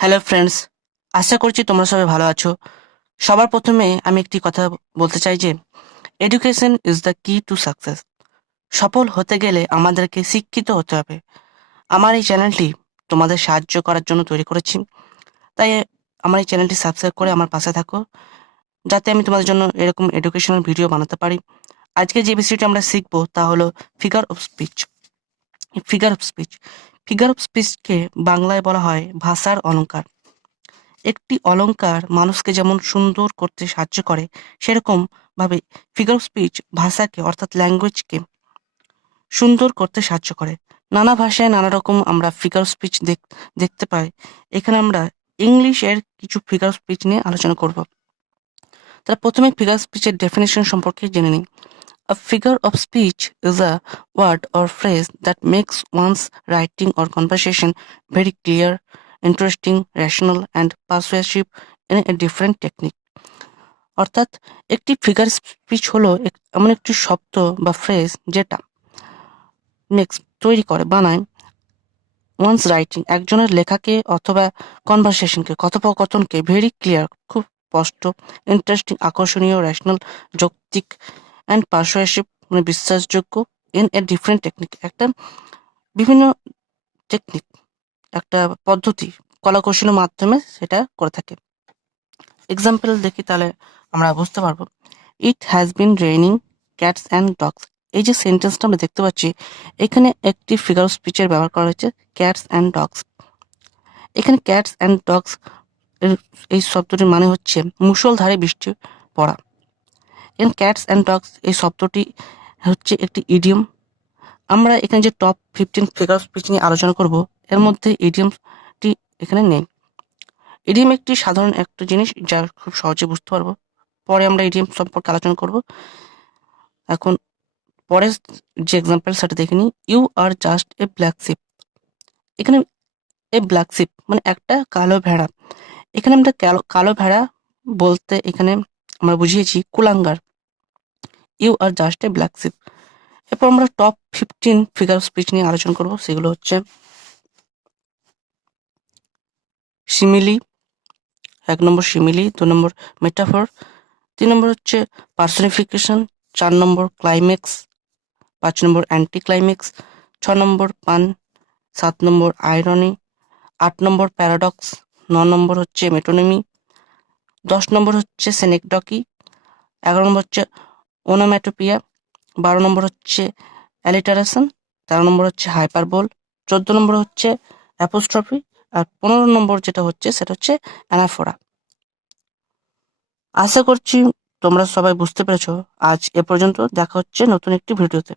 Hello friends, আশা করছি তোমরা সবাই ভালো আছো। সবার প্রথমে আমি একটি কথা বলতে চাই যে এডুকেশন ইজ দ্য কি টু সাকসেস। সফল হতে গেলে আমাদেরকে শিক্ষিত হতে হবে। আমার এই চ্যানেলটি তোমাদের সাহায্য করার জন্য তৈরি করেছি, তাই আমার এই চ্যানেলটি সাবস্ক্রাইব করে আমার পাশে থাকো, যাতে আমি তোমাদের জন্য এরকম এডুকেশনাল ভিডিও বানাতে পারি। আজকে যে বিষয়টি আমরা শিখবো তা হলো figure of speech. Figure of speech figure of স্পিচকে বাংলায় বলা হয় ভাষার অলংকার। একটি অলংকার মানুষকে যেমন সুন্দর করতে সাহায্য করে, সেরকম ভাবে ফিগার অফ স্পিচ ভাষাকে অর্থাৎ ল্যাঙ্গুয়েজকে সুন্দর করতে সাহায্য করে। নানা ভাষায় নানা রকম আমরা ফিগার অফ স্পিচ দেখতে পাই। এখানে আমরা ইংলিশের কিছু ফিগার অফ স্পিচ নিয়ে আলোচনা করব। তাহলে প্রথমে ফিগার অফ স্পিচের ডেফিনেশন সম্পর্কে জেনে নিই। A figure of speech is a word or phrase that makes one's writing or conversation very clear, interesting, rational, and persuasive in a different technique. অর্থাৎ একটি ফিগার স্পিচ হলো এমন একটি শব্দ বা ফ্রেজ যেটা মেক্স তৈরি করে বানায় ওয়ান্স রাইটিং একজনের লেখাকে অথবা কনভারসেশনকে কথোপকথনকে ভেরি ক্লিয়ার খুব স্পষ্ট, ইন্টারেস্টিং আকর্ষণীয়, রেশনাল যৌক্তিক, অ্যান্ড পারসুয়েসিভ মানে বিশ্বাসযোগ্য ইন এ ডিফারেন্ট টেকনিক একটা বিভিন্ন টেকনিক একটা পদ্ধতি কলাকৌশলের মাধ্যমে সেটা করে থাকে। এক্সাম্পল দেখি তাহলে আমরা বুঝতে পারবো। It has been raining cats and dogs. এই যে সেন্টেন্সটা আমরা দেখতে পাচ্ছি, এখানে একটি ফিগার অফ স্পিচের ব্যবহার করা হয়েছে, ক্যাটস অ্যান্ড ডগস। এখানে ক্যাটস অ্যান্ড ডগস এই শব্দটির মানে হচ্ছে মুষলধারে বৃষ্টি পড়া। এখানে ক্যাটস অ্যান্ড ডগস এই শব্দটি হচ্ছে একটি ইডিয়ম। আমরা এখানে যে টপ 15 ফিগার অফ স্পিচ নিয়ে আলোচনা করব, এর মধ্যে ইডিয়মটি এখানে নেই। ইডিয়ম একটি সাধারণ একটা জিনিস যা খুব সহজে বুঝতে পারবো, পরে আমরা ইডিয়ম সম্পর্কে আলোচনা করব। এখন পরের যে এক্সাম্পল সেটা দেখে নিই। You are just a black sheep. এখানে এ ব্ল্যাক শিপ মানে একটা কালো ভেড়া। এখানে আমরা কালো ভেড়া বলতে এখানে আমরা বুঝিয়েছি কুলাঙ্গার। You are just a black sheep. এরপর আমরা টপ 15 ফিগার অফ স্পিচ নিয়ে আলোচনা করব। সেগুলো হচ্ছে সিমিলি, 1 নম্বর সিমিলি, 2 নম্বর মেটাফর, 3 নম্বর হচ্ছে পার্সনিফিকেশন, 4 নম্বর ক্লাইম্যাক্স, 5 নম্বর অ্যান্টি ক্লাইম্যাক্স, 6 নম্বর পান, 7 নম্বর আইরনি, 8 নম্বর প্যারাডক্স, 9 নম্বর হচ্ছে মেটোনিমি, 10 নম্বর হচ্ছে সেনেকডকি, 11 নম্বর হচ্ছে ওনোম্যাটোপিয়া, 12 নম্বর হচ্ছে অ্যালিটারেশন, 13 নম্বর হচ্ছে হাইপারবোল, 14 নম্বর হচ্ছে অ্যাপোস্ট্রফি, আর 15 নম্বর যেটা হচ্ছে সেটা হচ্ছে অ্যানাফোরা। আশা করছি তোমরা সবাই বুঝতে পেরেছো। আজ এ পর্যন্ত, দেখা হচ্ছে নতুন একটি ভিডিওতে।